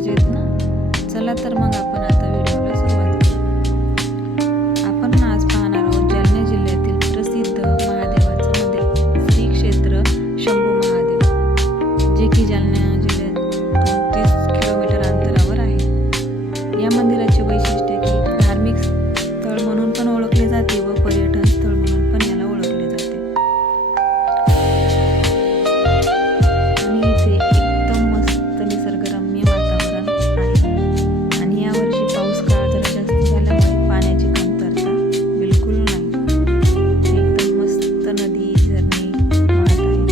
मजेत ना? चला तर मग आपण आता व्हिडिओला सुरुवात करू. आपण आज पाहणार आहोत जालना जिल्ह्यातील प्रसिद्ध महादेवाचं मंदिर श्री क्षेत्र शंभू महादेव, जे की जालना जिल्ह्यात 30 किलोमीटर अंतरावर आहे. या मंदिराचे वैशिष्ट्य की धार्मिक स्थळ म्हणून पण ओळखले जाते व पर्यटन स्थळ म्हणून पण याला ओळखले जाते. आणि इथे एकदम मस्त निसर्गरम्य वातावरण आहे. आणि यावर्षी पाऊस काळ जरा जास्त झाल्यामुळे पाण्याची कमतरता बिलकुल नाही. एकदम मस्त नदी झरणे वाहत आहेत.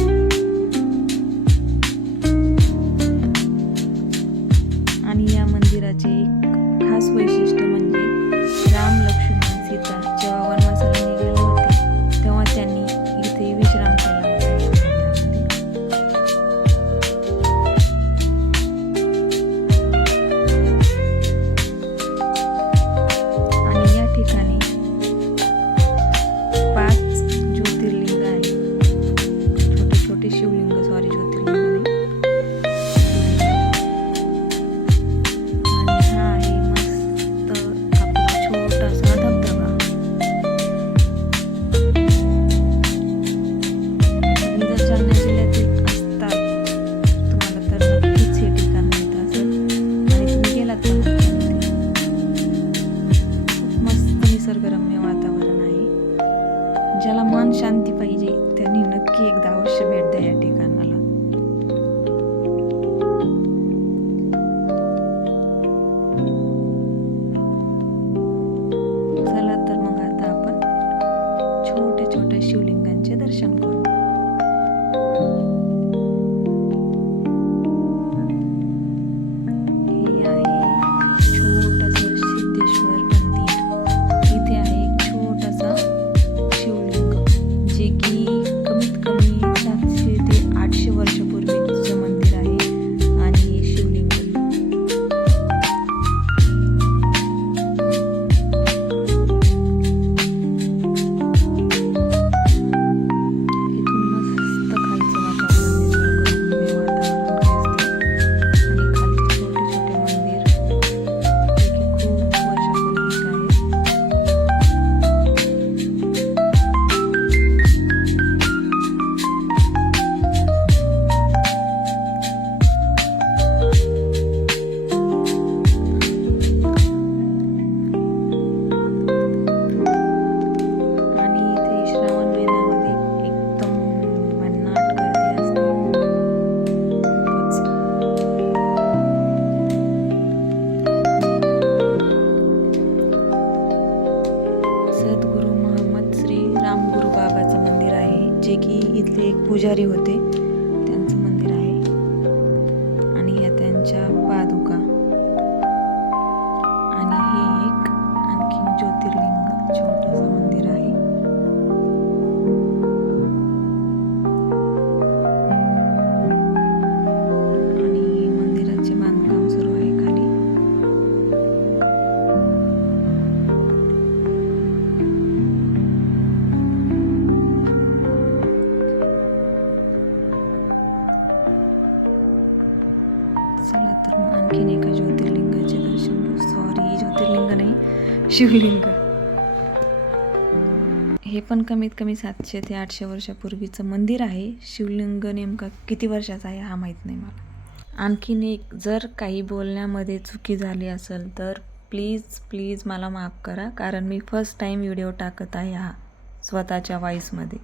आणि या मंदिराचे एक खास वैशिष्ट्य म्हणजे राम, लक्ष्मण, सीता जेव्हा वनवासाला निघाले होते तेव्हा त्यांनी इथे विश्राम केला होता या मंदिरामध्ये. आणि या ठिकाणी 5 ज्योतिर्लिंग आहे. छोटे छोटे शिवलिंग, ज्योतिर्लिंग नाही. आणि हा आहे मस्त आपला छोटासा धबधबा. तुम्ही जर जालना जिल्ह्यातील असताल तुम्हाला तर नक्कीच हे ठिकाण माहीत असेल आणि तुम्ही गेलात तर खूप मस्त निसर्गरम्य वातावरण आहे. ज्याला मन शांती पाहिजे त्यांनी नक्की एकदा अवश्य भेट द्या या ठिकाणाला. चला तर मग आता आपण छोट्या छोट्या शिवलिंगांचे दर्शन करू. हे आहे छोटंसं सिद्धेश्वर मंदिर. इथे आहे एक छोटासा शिवलिंग, जे की कमीत कमी 700 ते 800 वर्षापूर्वीचं मंदिर आहे. आणि हे शिवलिंग इथून मस्त खालचं वातावरण, निसर्गरम्य वातावरण दिसतं. आणि खालचे छोटे छोटे मंदिर, जे की खूप वर्षापूर्वीचे आहे. आणि इथे श्रावण महिन्यामध्ये एकदम भन्नाट गर्दी असते. खूपच. सद्गुरू मोहम्मद श्री रामगुरू बाबाचं मंदिर आहे, जे की इथले एक पुजारी होते त्यांचं मंदिर आहे. आणि ह्या त्यांच्या पादुका. आणि हे एक आणखीन ज्योतिर्लिंग छोटंसं मंदिर आहे. आणि मंदिराचे बांधकाम सुरू आहे खाली. चला तर मग आणखीन एका ज्योतिर्लिंगाचे दर्शन घेऊ. सॉरी, ज्योतिर्लिंग नाही, शिवलिंग. हे पण कमीत कमी 700 ते 800 वर्षापूर्वीचं मंदिर आहे. शिवलिंग नेमका किती वर्षाचा आहे हा माहीत नाही मला. आणखीन एक, जर काही बोलण्यामध्ये चुकी झाली असेल तर प्लीज मला माफ करा, कारण मी फर्स्ट टाईम व्हिडिओ टाकत आहे हा स्वतःच्या व्हॉईसमध्ये.